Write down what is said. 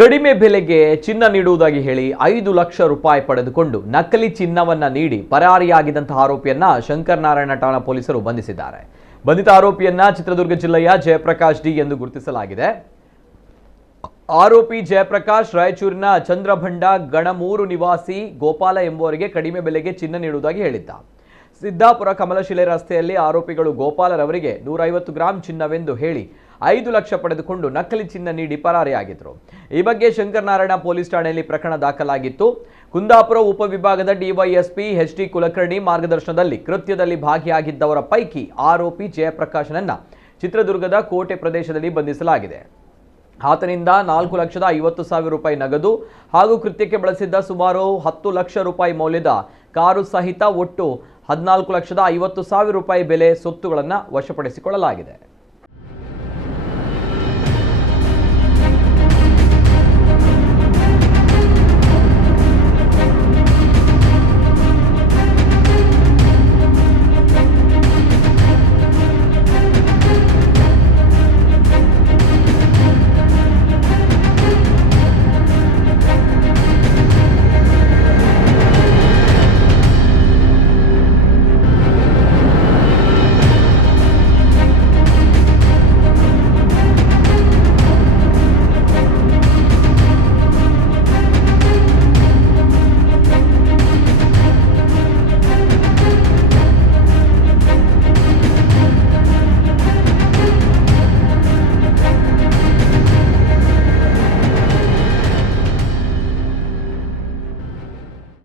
ಕಡಿಮೆ ಬೆಲೆಗೆ ಚಿನ್ನ ನೀಡುವುದಾಗಿ ಹೇಳಿ 5 ಲಕ್ಷ ರೂಪಾಯಿ ಪಡೆದುಕೊಂಡು ನಕಲಿ ಚಿನ್ನವನ್ನ ನೀಡಿ ಪರಾರಿಯಾಗಿದ್ದಂತಹ ಆರೋಪಿಯನ್ನ ಶಂಕರನಾರಾಯಣ ಠಾಣಾ ಪೊಲೀಸರು ಬಂಧಿಸಿದ್ದಾರೆ. ಬಂಧಿತ ಆರೋಪಿಯನ್ನ ಚಿತ್ರದುರ್ಗ ಜಿಲ್ಲೆಯ ಜಯಪ್ರಕಾಶ್ ಡಿ ಎಂದು ಗುರುತಿಸಲಾಗಿದೆ. ಆರೋಪಿ ಜಯಪ್ರಕಾಶ್ ರಾಯಚೂರಿನ ಚಂದ್ರಭಂಡ ಗಣಮೂರು ನಿವಾಸಿ ಗೋಪಾಲ ಎಂಬುವರಿಗೆ ಕಡಿಮೆ ಬೆಲೆಗೆ ಚಿನ್ನ ನೀಡುವುದಾಗಿ ಹೇಳಿದ್ದ. ಸಿದ್ದಾಪುರ ಕಮಲಶಿಲೆ ರಸ್ತೆಯಲ್ಲಿ ಆರೋಪಿಗಳು ಗೋಪಾಲರವರಿಗೆ 150 ಗ್ರಾಂ ಚಿನ್ನವೆಂದು ಹೇಳಿ 5 ಲಕ್ಷ ಪಡೆದುಕೊಂಡು ನಕಲಿ ಚಿನ್ನ ನೀಡಿ ಪರಾರಿಯಾಗಿದ್ದರು. ಈ ಬಗ್ಗೆ ಶಂಕರನಾರಾಯಣ ಪೊಲೀಸ್ ಠಾಣೆಯಲ್ಲಿ ಪ್ರಕರಣ ದಾಖಲಾಗಿತ್ತು. ಕುಂದಾಪುರ ಉಪವಿಭಾಗದ ಡಿವೈಎಸ್ಪಿ ಎಚ್.ಡಿ. ಕುಲಕರ್ಣಿ ಮಾರ್ಗದರ್ಶನದಲ್ಲಿ ಕೃತ್ಯದಲ್ಲಿ ಭಾಗಿಯಾಗಿದ್ದವರ ಪೈಕಿ ಆರೋಪಿ ಜಯಪ್ರಕಾಶನನ್ನ ಚಿತ್ರದುರ್ಗದ ಕೋಟೆ ಪ್ರದೇಶದಲ್ಲಿ ಬಂಧಿಸಲಾಗಿದೆ. ಆತನಿಂದ 4,50,000 ರೂಪಾಯಿ ನಗದು ಹಾಗೂ ಕೃತ್ಯಕ್ಕೆ ಬಳಸಿದ್ದ ಸುಮಾರು 10 ಲಕ್ಷ ರೂಪಾಯಿ ಮೌಲ್ಯದ ಕಾರು ಸಹಿತ ಒಟ್ಟು 14,50,000 ರೂಪಾಯಿ ಬೆಲೆ ಸೊತ್ತುಗಳನ್ನು ವಶಪಡಿಸಿಕೊಳ್ಳಲಾಗಿದೆ.